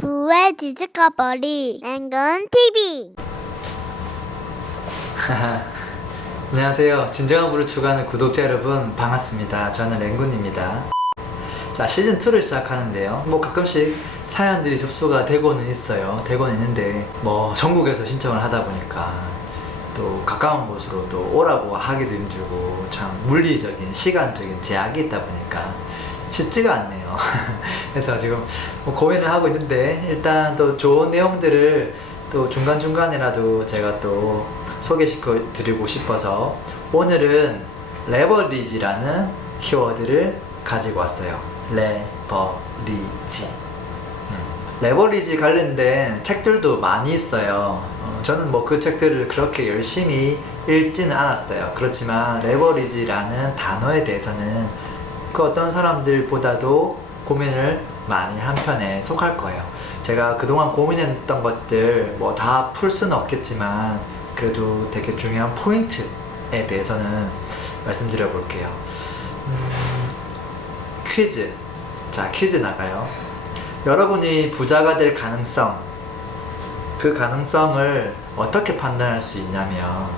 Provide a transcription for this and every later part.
부의 디스커버리 랭근 TV. 안녕하세요. 진정한 부를 추구하는 구독자 여러분, 반갑습니다. 저는 랭군입니다. 자, 시즌2를 시작하는데요. 가끔씩 사연들이 접수가 되고는 있어요. 되고는 있는데 전국에서 신청을 하다 보니까 또 가까운 곳으로 또 오라고 하기도 힘들고, 참 물리적인 시간적인 제약이 있다 보니까 쉽지가 않네요. 그래서 지금 고민을 하고 있는데, 일단 또 좋은 내용들을 또 중간중간에라도 제가 또 소개시켜 드리고 싶어서 오늘은 레버리지라는 키워드를 가지고 왔어요. 레버리지. 레버리지 관련된 책들도 많이 있어요. 저는 그 책들을 그렇게 열심히 읽지는 않았어요. 그렇지만 레버리지라는 단어에 대해서는 그 어떤 사람들보다도 고민을 많이 한 편에 속할 거예요. 제가 그동안 고민했던 것들 다 풀 수는 없겠지만 그래도 되게 중요한 포인트에 대해서는 말씀드려 볼게요. 퀴즈. 자, 퀴즈 나가요. 여러분이 부자가 될 가능성, 그 가능성을 어떻게 판단할 수 있냐면,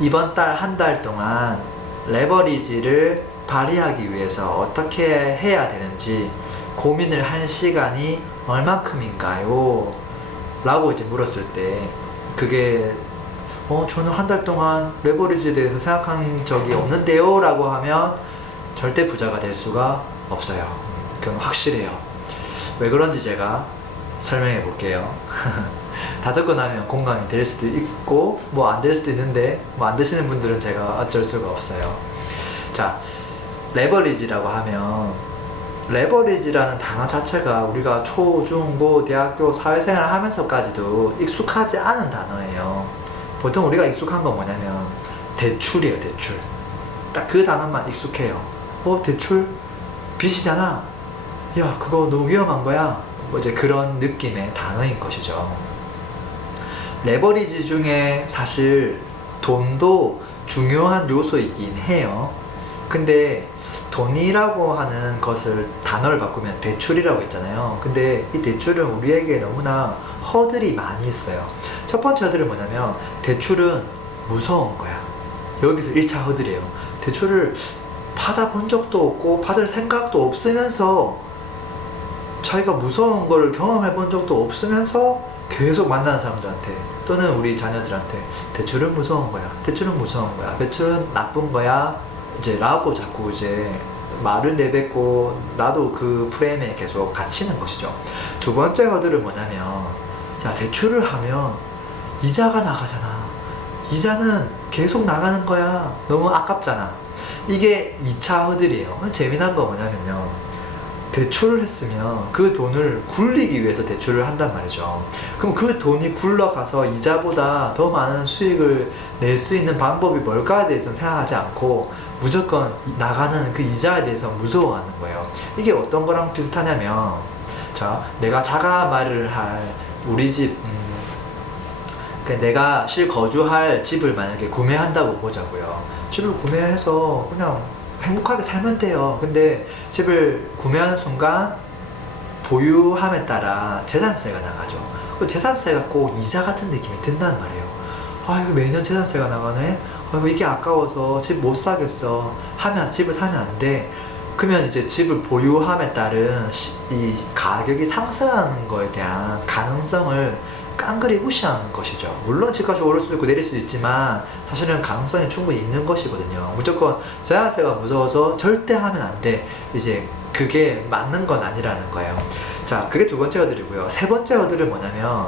이번 달 한 달 동안 레버리지를 발휘하기 위해서 어떻게 해야 되는지 고민을 한 시간이 얼만큼인가요? 라고 이제 물었을 때, 그게 저는 한 달 동안 레버리지에 대해서 생각한 적이 없는데요 라고 하면 절대 부자가 될 수가 없어요. 그건 확실해요. 왜 그런지 제가 설명해 볼게요. 다 듣고 나면 공감이 될 수도 있고 안 될 수도 있는데, 안 되시는 분들은 제가 어쩔 수가 없어요. 자, 레버리지라고 하면, 레버리지라는 단어 자체가 우리가 초, 중, 고, 대학교 사회생활을 하면서까지도 익숙하지 않은 단어예요. 보통 우리가 익숙한 건 뭐냐면 대출이에요. 대출. 딱 그 단어만 익숙해요. 대출? 빚이잖아. 야, 그거 너무 위험한 거야. 이제 그런 느낌의 단어인 것이죠. 레버리지 중에 사실 돈도 중요한 요소이긴 해요. 근데 돈이라고 하는 것을 단어를 바꾸면 대출이라고 했잖아요. 근데 이 대출은 우리에게 너무나 허들이 많이 있어요. 첫 번째 허들은 뭐냐면, 대출은 무서운 거야. 여기서 1차 허들이에요. 대출을 받아본 적도 없고 받을 생각도 없으면서, 자기가 무서운 걸 경험해 본 적도 없으면서 계속 만나는 사람들한테 또는 우리 자녀들한테 대출은 무서운 거야. 대출은 무서운 거야. 대출은 나쁜 거야. 이제 라고 자꾸 이제 말을 내뱉고, 나도 그 프레임에 계속 갇히는 것이죠. 두 번째 허들은 뭐냐면, 자, 대출을 하면 이자가 나가잖아. 이자는 계속 나가는 거야. 너무 아깝잖아. 이게 2차 허들이에요. 재미난 거 뭐냐면요, 대출을 했으면 그 돈을 굴리기 위해서 대출을 한단 말이죠. 그럼 그 돈이 굴러가서 이자보다 더 많은 수익을 낼 수 있는 방법이 뭘까에 대해서는 생각하지 않고 무조건 나가는 그 이자에 대해서 무서워하는 거예요. 이게 어떤 거랑 비슷하냐면, 자, 내가 자가 마련을 할 우리 집, 내가 실거주할 집을 만약에 구매한다고 보자고요. 집을 구매해서 그냥 행복하게 살면 돼요. 근데 집을 구매하는 순간 보유함에 따라 재산세가 나가죠. 그 재산세가 꼭 이자 같은 느낌이 든단 말이에요. 이거 매년 재산세가 나가네? 이게 아까워서 집 못 사겠어 하면 집을 사면 안 돼. 그러면 이제 집을 보유함에 따른 이 가격이 상승하는 거에 대한 가능성을 깡그리 무시하는 것이죠. 물론 집값이 오를 수도 있고 내릴 수도 있지만 사실은 가능성이 충분히 있는 것이거든요. 무조건 재산세가 무서워서 절대 하면 안 돼, 이제 그게 맞는 건 아니라는 거예요. 자, 그게 두 번째 허들이고요. 세 번째 허들은 뭐냐면,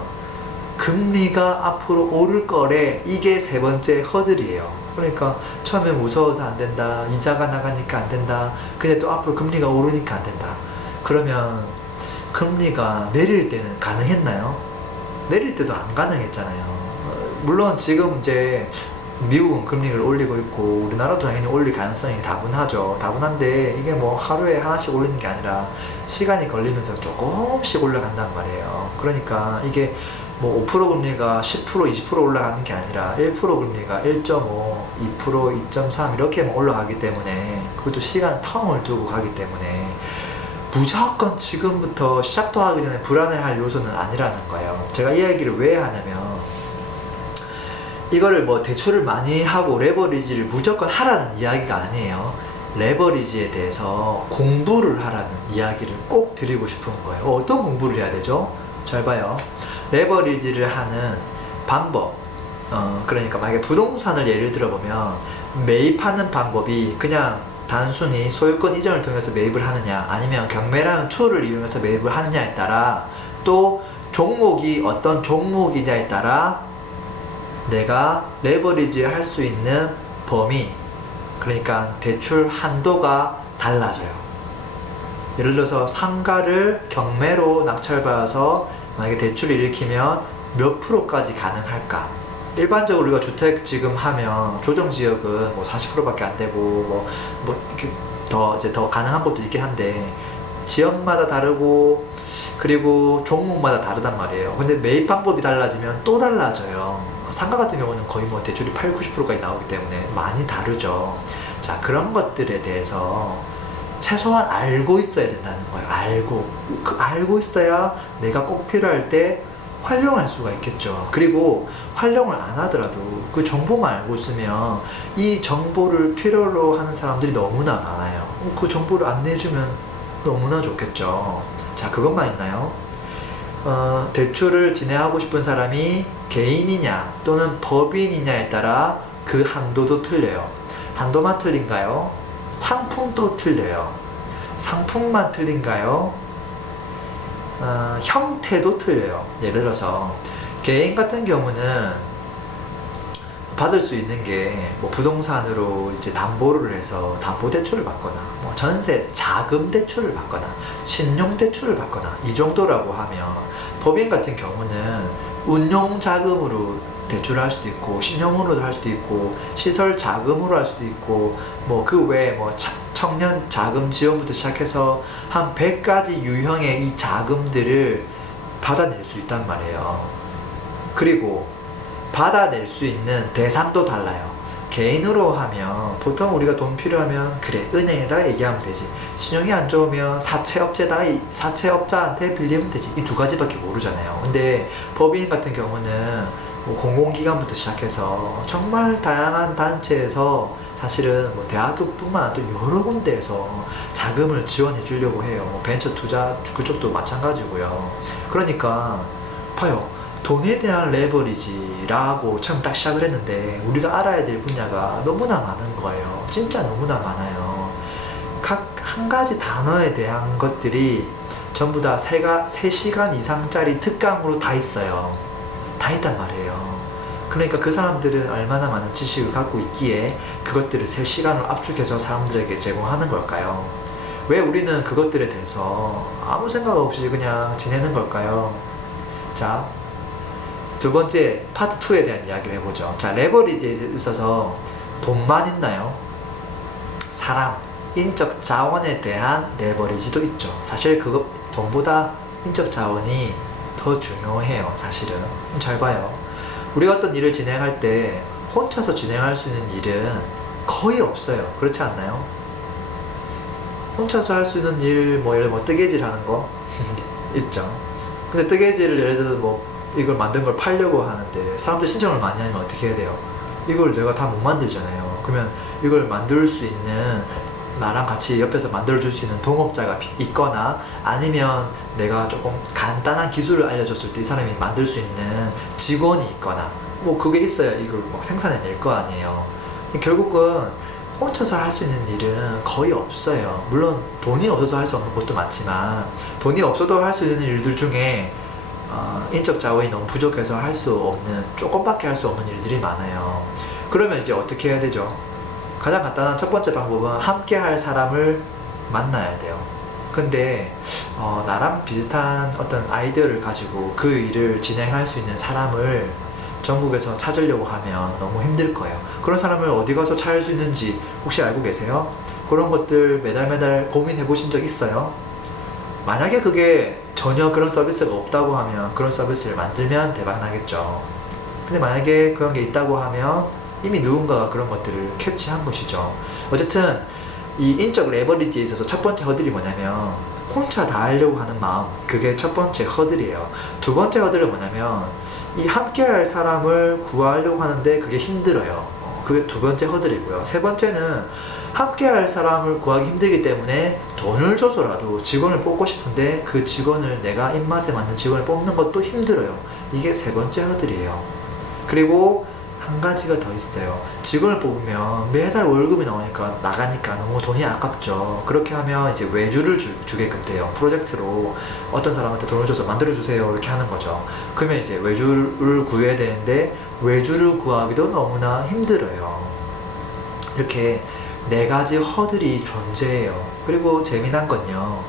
금리가 앞으로 오를 거래. 이게 세 번째 허들이에요. 그러니까 처음에 무서워서 안 된다, 이자가 나가니까 안 된다, 근데 또 앞으로 금리가 오르니까 안 된다. 그러면 금리가 내릴 때는 가능했나요? 내릴 때도 안 가능했잖아요. 물론 지금 이제 미국은 금리를 올리고 있고 우리나라도 당연히 올릴 가능성이 다분하죠. 다분한데 이게 하루에 하나씩 올리는 게 아니라 시간이 걸리면서 조금씩 올라간단 말이에요. 그러니까 이게 5% 금리가 10%, 20% 올라가는 게 아니라 1% 금리가 1.5, 2%, 2.3 이렇게 올라가기 때문에, 그것도 시간 텀을 두고 가기 때문에 무조건 지금부터 시작도 하기 전에 불안해할 요소는 아니라는 거예요. 제가 이 얘기를 왜 하냐면 이거를 뭐 대출을 많이 하고 레버리지를 무조건 하라는 이야기가 아니에요. 레버리지에 대해서 공부를 하라는 이야기를 꼭 드리고 싶은 거예요. 어떤 공부를 해야 되죠? 잘 봐요. 레버리지를 하는 방법. 그러니까 만약에 부동산을 예를 들어보면 매입하는 방법이 그냥 단순히 소유권 이전을 통해서 매입을 하느냐 아니면 경매라는 툴을 이용해서 매입을 하느냐에 따라 또 종목이 어떤 종목이냐에 따라 내가 레버리지 할 수 있는 범위, 그러니까 대출 한도가 달라져요. 예를 들어서 상가를 경매로 낙찰받아서 만약에 대출을 일으키면 몇 프로까지 가능할까? 일반적으로 우리가 주택 지금 하면 조정지역은 뭐 40%밖에 안 되고 이렇게 더 가능한 것도 있긴 한데 지역마다 다르고 그리고 종목마다 다르단 말이에요. 근데 매입 방법이 달라지면 또 달라져요. 상가 같은 경우는 거의 뭐 대출이 80~90%까지 나오기 때문에 많이 다르죠. 자, 그런 것들에 대해서 최소한 알고 있어야 된다는 거예요. 알고 있어야 내가 꼭 필요할 때 활용할 수가 있겠죠. 그리고 활용을 안 하더라도 그 정보만 알고 있으면 이 정보를 필요로 하는 사람들이 너무나 많아요. 그 정보를 안내해주면 너무나 좋겠죠. 자, 그것만 있나요? 대출을 진행하고 싶은 사람이 개인이냐 또는 법인이냐에 따라 그 한도도 틀려요. 한도만 틀린가요? 상품도 틀려요. 상품만 틀린가요? 형태도 틀려요. 예를 들어서 개인 같은 경우는 받을 수 있는 게 뭐 부동산으로 이제 담보를 해서 담보 대출을 받거나 뭐 전세 자금 대출을 받거나 신용 대출을 받거나 이 정도라고 하면 법인 같은 경우는 운용 자금으로 대출을 할 수도 있고 신용으로도 할 수도 있고 시설 자금으로 할 수도 있고 뭐 그 외에 뭐 청년 자금 지원부터 시작해서 한 100가지 유형의 이 자금들을 받아낼 수 있단 말이에요. 그리고 받아낼 수 있는 대상도 달라요. 개인으로 하면 보통 우리가 돈 필요하면 그래 은행에다 얘기하면 되지, 신용이 안 좋으면 사채업자한테 빌리면 되지, 이 두 가지밖에 모르잖아요. 근데 법인 같은 경우는 뭐 공공기관부터 시작해서 정말 다양한 단체에서 사실은 뭐 대학교뿐만 아니라 또 여러 군데에서 자금을 지원해 주려고 해요. 뭐 벤처 투자 그쪽도 마찬가지고요. 그러니까 봐요. 돈에 대한 레버리지라고 처음 딱 시작을 했는데 우리가 알아야 될 분야가 너무나 많은 거예요. 진짜 너무나 많아요. 각 한 가지 단어에 대한 것들이 전부 다 3시간 이상짜리 특강으로 다 있어요. 다 있단 말이에요. 그러니까 그 사람들은 얼마나 많은 지식을 갖고 있기에 그것들을 3시간을 압축해서 사람들에게 제공하는 걸까요? 왜 우리는 그것들에 대해서 아무 생각 없이 그냥 지내는 걸까요? 자, 두 번째 파트 2에 대한 이야기를 해보죠. 자, 레버리지에 있어서 돈만 있나요? 사람, 인적 자원에 대한 레버리지도 있죠. 사실 그것 돈보다 인적 자원이 더 중요해요. 사실은. 잘 봐요. 우리가 어떤 일을 진행할 때 혼자서 진행할 수 있는 일은 거의 없어요. 그렇지 않나요? 혼자서 할 수 있는 일, 뭐 예를 들어 뭐 뜨개질 하는 거 있죠. 근데 뜨개질을 예를 들어서 뭐 이걸 만든 걸 팔려고 하는데 사람들 신청을 많이 하면 어떻게 해야 돼요? 이걸 내가 다 못 만들잖아요. 그러면 이걸 만들 수 있는 나랑 같이 옆에서 만들어줄 수 있는 동업자가 있거나 아니면 내가 조금 간단한 기술을 알려줬을 때 이 사람이 만들 수 있는 직원이 있거나 뭐 그게 있어야 이걸 막 생산해낼 거 아니에요. 결국은 혼자서 할 수 있는 일은 거의 없어요. 물론 돈이 없어서 할 수 없는 것도 많지만 돈이 없어도 할 수 있는 일들 중에 인적 자원이 너무 부족해서 할 수 없는, 조금밖에 할 수 없는 일들이 많아요. 그러면 이제 어떻게 해야 되죠? 가장 간단한 첫 번째 방법은 함께 할 사람을 만나야 돼요. 근데 나랑 비슷한 어떤 아이디어를 가지고 그 일을 진행할 수 있는 사람을 전국에서 찾으려고 하면 너무 힘들 거예요. 그런 사람을 어디 가서 찾을 수 있는지 혹시 알고 계세요? 그런 것들 매달 고민해 보신 적 있어요? 만약에 그게 전혀 그런 서비스가 없다고 하면 그런 서비스를 만들면 대박 나겠죠. 근데 만약에 그런 게 있다고 하면 이미 누군가가 그런 것들을 캐치한 것이죠. 어쨌든 이 인적 레버리지에 있어서 첫 번째 허들이 뭐냐면 혼자 다 하려고 하는 마음, 그게 첫 번째 허들이에요. 두 번째 허들은 뭐냐면 이 함께 할 사람을 구하려고 하는데 그게 힘들어요. 그게 두 번째 허들이고요. 세 번째는 함께 할 사람을 구하기 힘들기 때문에 돈을 줘서라도 직원을 뽑고 싶은데 그 직원을 내가 입맛에 맞는 직원을 뽑는 것도 힘들어요. 이게 세 번째 허들이에요. 그리고 한 가지가 더 있어요. 직원을 뽑으면 매달 월급이 나가니까 너무 돈이 아깝죠. 그렇게 하면 이제 외주를 주게끔 돼요. 프로젝트로 어떤 사람한테 돈을 줘서 만들어주세요 이렇게 하는 거죠. 그러면 이제 외주를 구해야 되는데 외주를 구하기도 너무나 힘들어요. 이렇게 네 가지 허들이 존재해요. 그리고 재미난 건요,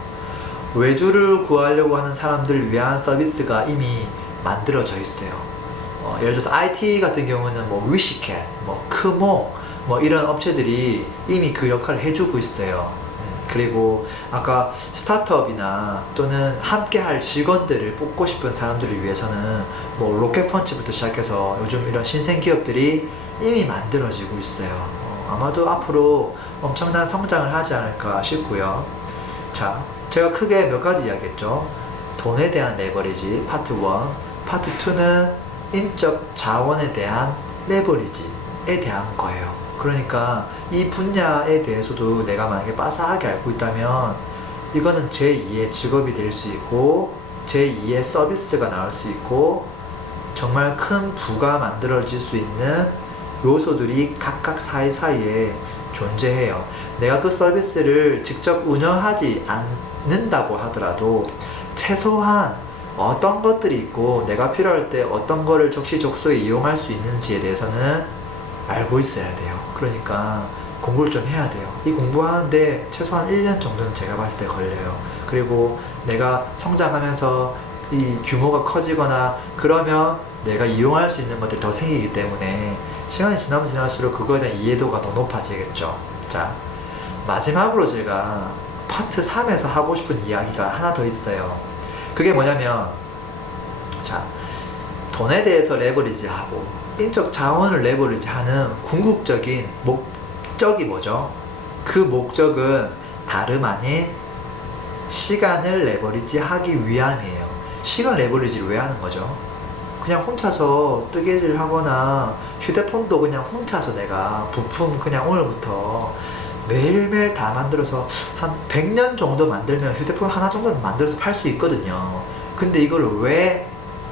외주를 구하려고 하는 사람들을 위한 서비스가 이미 만들어져 있어요. 예를 들어서 IT 같은 경우는 뭐 위시캣, 뭐 크모, 뭐 이런 업체들이 이미 그 역할을 해주고 있어요. 그리고 아까 스타트업이나 또는 함께 할 직원들을 뽑고 싶은 사람들을 위해서는 뭐 로켓펀치부터 시작해서 요즘 이런 신생 기업들이 이미 만들어지고 있어요. 아마도 앞으로 엄청난 성장을 하지 않을까 싶고요. 자, 제가 크게 몇 가지 이야기했죠. 돈에 대한 레버리지 파트 1, 파트 2는 인적 자원에 대한 레버리지에 대한 거예요. 그러니까 이 분야에 대해서도 내가 만약에 빠삭하게 알고 있다면 이거는 제2의 직업이 될 수 있고 제2의 서비스가 나올 수 있고 정말 큰 부가 만들어질 수 있는 요소들이 각각 사이사이에 존재해요. 내가 그 서비스를 직접 운영하지 않는다고 하더라도 최소한 어떤 것들이 있고 내가 필요할 때 어떤 거를 적시적소에 이용할 수 있는지에 대해서는 알고 있어야 돼요. 그러니까 공부를 좀 해야 돼요. 이 공부하는데 최소한 1년 정도는 제가 봤을 때 걸려요. 그리고 내가 성장하면서 이 규모가 커지거나 그러면 내가 이용할 수 있는 것들이 더 생기기 때문에 시간이 지나면 지날수록 그거에 대한 이해도가 더 높아지겠죠. 자, 마지막으로 제가 파트 3에서 하고 싶은 이야기가 하나 더 있어요. 그게 뭐냐면, 자, 돈에 대해서 레버리지하고 인적 자원을 레버리지하는 궁극적인 목적이 뭐죠? 그 목적은 다름 아닌 시간을 레버리지하기 위함이에요. 시간 레버리지를 왜 하는 거죠? 그냥 혼자서 뜨개질 하거나 휴대폰도 그냥 혼자서 내가 부품 그냥 오늘부터 매일매일 다 만들어서 한 100년 정도 만들면 휴대폰 하나 정도는 만들어서 팔 수 있거든요. 근데 이걸 왜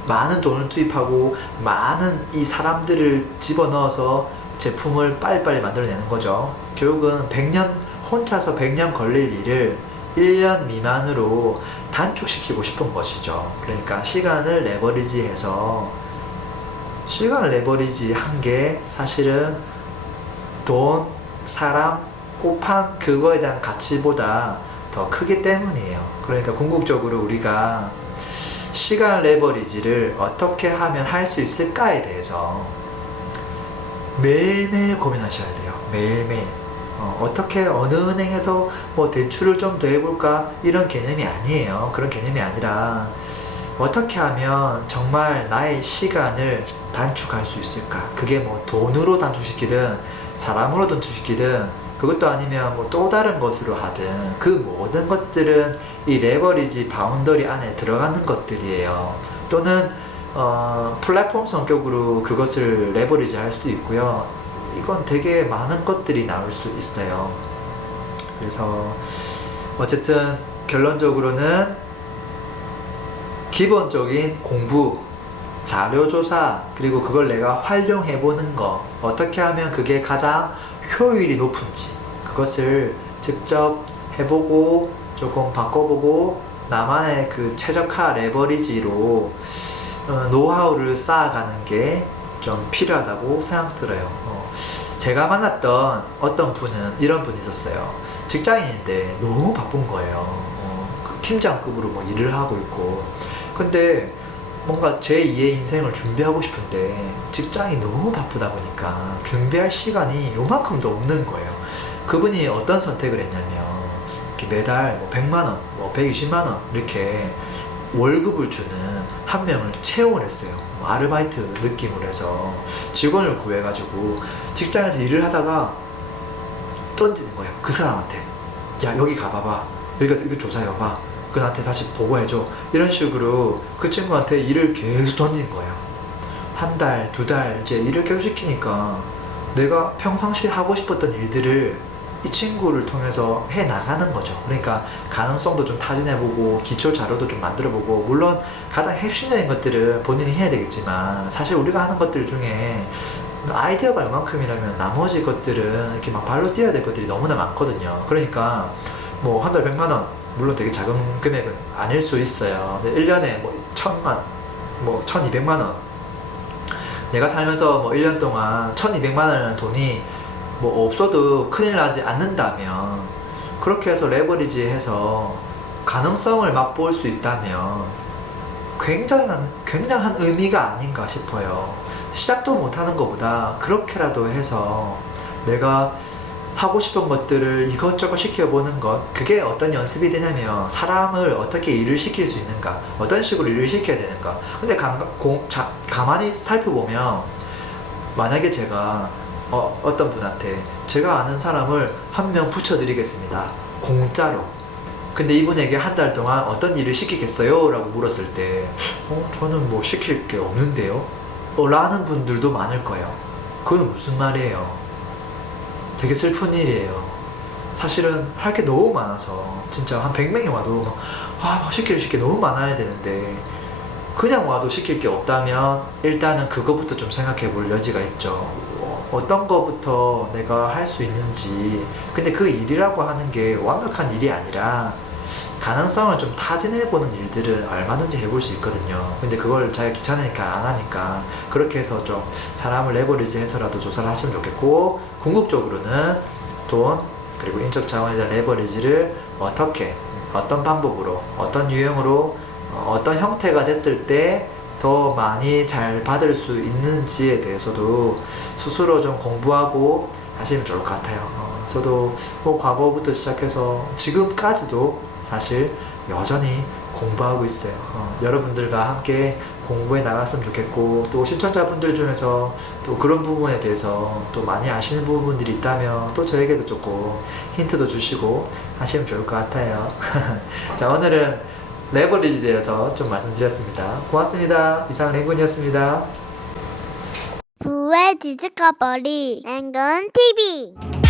많은 돈을 투입하고 많은 이 사람들을 집어넣어서 제품을 빨리빨리 만들어내는 거죠. 결국은 100년, 혼자서 100년 걸릴 일을 1년 미만으로 단축시키고 싶은 것이죠. 그러니까 시간을 레버리지해서 시간을 레버리지한 게 사실은 돈, 사람, 곱한 그거에 대한 가치보다 더 크기 때문이에요. 그러니까 궁극적으로 우리가 시간 레버리지를 어떻게 하면 할 수 있을까에 대해서 매일매일 고민하셔야 돼요. 매일매일. 어떻게 어느 은행에서 뭐 대출을 좀 더 해볼까 이런 개념이 아니에요. 그런 개념이 아니라 어떻게 하면 정말 나의 시간을 단축할 수 있을까. 그게 뭐 돈으로 단축시키든 사람으로 단축시키든 그것도 아니면 뭐 또 다른 것으로 하든 그 모든 것들은 이 레버리지 바운더리 안에 들어가는 것들이에요. 또는 플랫폼 성격으로 그것을 레버리지 할 수도 있고요. 이건 되게 많은 것들이 나올 수 있어요. 그래서 어쨌든 결론적으로는 기본적인 공부, 자료조사, 그리고 그걸 내가 활용해보는 거, 어떻게 하면 그게 가장 효율이 높은지 그것을 직접 해보고 조금 바꿔보고 나만의 그 최적화 레버리지로 노하우를 쌓아가는 게 좀 필요하다고 생각들어요. 제가 만났던 어떤 분은 이런 분이 있었어요. 직장인인데 너무 바쁜 거예요. 그 팀장급으로 뭐 일을 하고 있고 근데 뭔가 제2의 인생을 준비하고 싶은데 직장이 너무 바쁘다 보니까 준비할 시간이 요만큼도 없는 거예요. 그분이 어떤 선택을 했냐면 이렇게 매달 뭐 100만원, 뭐 120만원 이렇게 월급을 주는 한 명을 채용을 했어요. 뭐 아르바이트 느낌으로 해서 직원을 구해가지고 직장에서 일을 하다가 던지는 거예요. 그 사람한테 야 여기 가봐봐, 여기 가서 이거 조사해봐봐, 그한테 다시 보고해줘. 이런 식으로 그 친구한테 일을 계속 던진 거예요. 한 달, 두 달 이제 일을 계속 시키니까 내가 평상시에 하고 싶었던 일들을 이 친구를 통해서 해 나가는 거죠. 그러니까 가능성도 좀 타진해보고 기초 자료도 좀 만들어보고, 물론 가장 핵심적인 것들은 본인이 해야 되겠지만 사실 우리가 하는 것들 중에 아이디어가 이만큼이라면 나머지 것들은 이렇게 막 발로 뛰어야 될 것들이 너무나 많거든요. 그러니까 뭐 한 달 100만 원, 물론 되게 작은 금액은 아닐 수 있어요. 근데 1년에 뭐 1000만, 뭐 1200만 원, 내가 살면서 뭐 1년 동안 1200만 원이라는 돈이 뭐 없어도 큰일 나지 않는다면, 그렇게 해서 레버리지 해서 가능성을 맛볼 수 있다면 굉장한 의미가 아닌가 싶어요. 시작도 못하는 것보다 그렇게라도 해서 내가 하고 싶은 것들을 이것저것 시켜보는 것, 그게 어떤 연습이 되냐면 사람을 어떻게 일을 시킬 수 있는가, 어떤 식으로 일을 시켜야 되는가. 근데 가만히 살펴보면, 만약에 제가 어떤 분한테 제가 아는 사람을 한 명 붙여드리겠습니다, 공짜로. 근데 이분에게 한 달 동안 어떤 일을 시키겠어요? 라고 물었을 때 저는 뭐 시킬 게 없는데요? 라는 분들도 많을 거예요. 그건 무슨 말이에요? 되게 슬픈 일이에요. 사실은 할 게 너무 많아서 진짜 한 100명이 와도 시킬 게 너무 많아야 되는데 그냥 와도 시킬 게 없다면 일단은 그거부터 좀 생각해 볼 여지가 있죠. 어떤 거부터 내가 할 수 있는지. 근데 그 일이라고 하는 게 완벽한 일이 아니라 가능성을 좀 타진해보는 일들은 얼마든지 해볼 수 있거든요. 근데 그걸 자기가 귀찮으니까 안 하니까, 그렇게 해서 좀 사람을 레버리지 해서라도 조사를 하시면 좋겠고, 궁극적으로는 돈 그리고 인적 자원에 대한 레버리지를 어떻게, 어떤 방법으로, 어떤 유형으로, 어떤 형태가 됐을 때 더 많이 잘 받을 수 있는지에 대해서도 스스로 좀 공부하고 하시면 좋을 것 같아요. 저도 뭐 과거부터 시작해서 지금까지도 사실 여전히 공부하고 있어요. 여러분들과 함께 공부해 나갔으면 좋겠고, 또 시청자분들 중에서 또 그런 부분에 대해서 또 많이 아시는 부분들이 있다면 또 저에게도 조금 힌트도 주시고 하시면 좋을 것 같아요. 자, 오늘은 레버리지에 대해서 좀 말씀드렸습니다. 고맙습니다. 이상은 행군이었습니다. 부의 지식가버리 랭근 TV